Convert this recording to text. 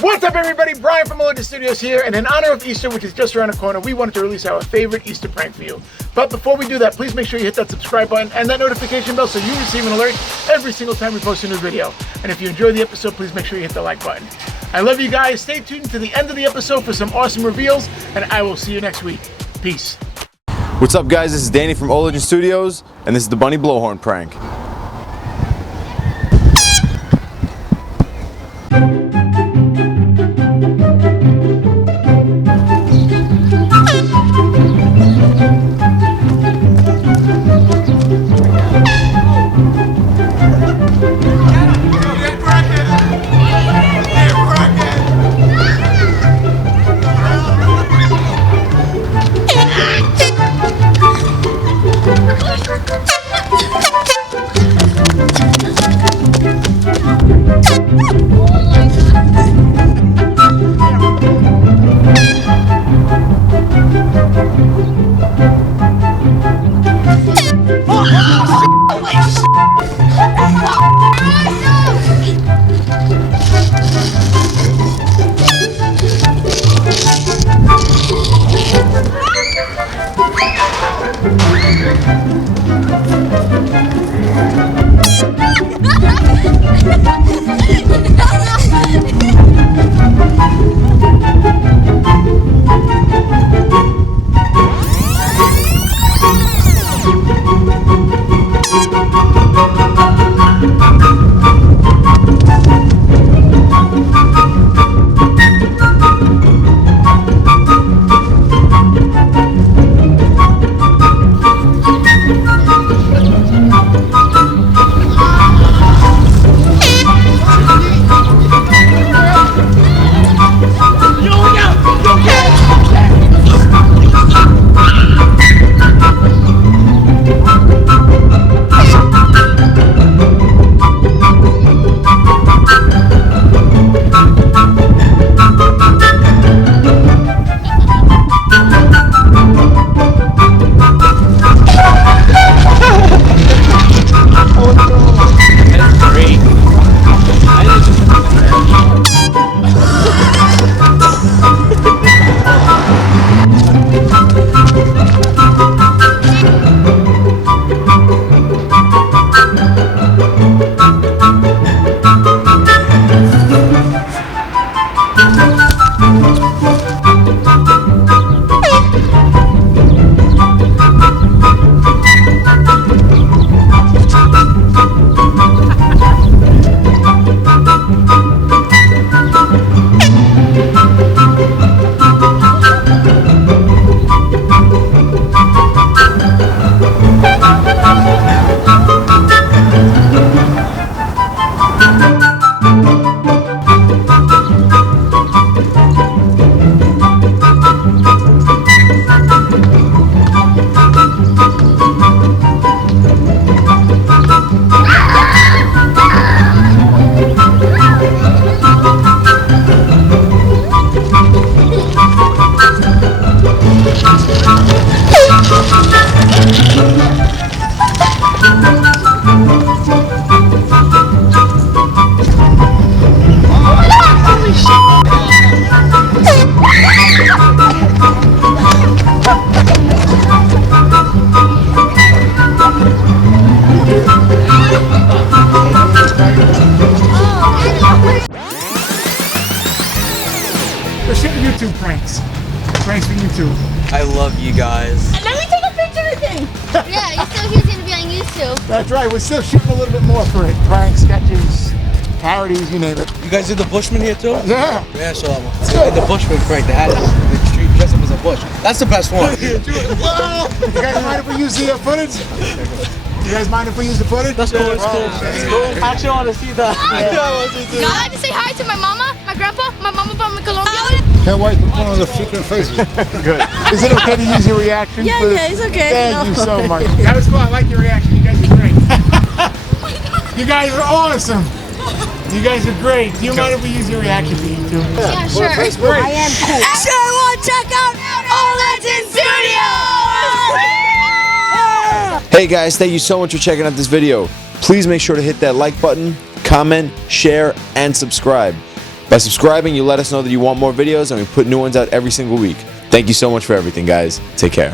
What's up, everybody? Brian from Origin Studios here, and in honor of Easter, which is just around the corner, we wanted to release our favorite Easter prank for you. But before we do that, please make sure you hit that subscribe button and that notification bell so you receive an alert every single time we post a new video. And if you enjoy the episode, please make sure you hit the like button. I love you guys. Stay tuned to the end of the episode for some awesome reveals, and I will see you next week. Peace. What's up, guys? This is Danny from Origin Studios, and this is the Bunny Blowhorn prank. We're shooting YouTube pranks. Pranks for YouTube. I love you guys. Let me take a picture with him. Yeah, you're still he's gonna be on YouTube. That's right. We're still shooting a little bit more for it. Pranks, sketches, parodies, you name it. You guys did the Bushman here too? Yeah. Yeah, show that one. The Bushman prank, they had the street dress up as a bush. That's the best one. Well, you guys mind if we use the footage? You guys mind if we use the footage? That's cool, that's cool. That's cool. I actually want to see that. I'd like to say hi to my mama, my grandpa, my mama from Colombia. Can't wait to put on the freaking faces. Good. Is it okay to use your reaction? Yeah, it's okay. Thank you so much. That was cool. I like your reaction. You guys are great. You guys are awesome. You guys are great. Do you mind if we use your reaction for YouTube? Yeah, sure. Great. I am cool. Everyone check out Origin Studios! Hey guys, thank you so much for checking out this video. Please make sure to hit that like button, comment, share, and subscribe. By subscribing, you let us know that you want more videos, and we put new ones out every single week. Thank you so much for everything, guys. Take care.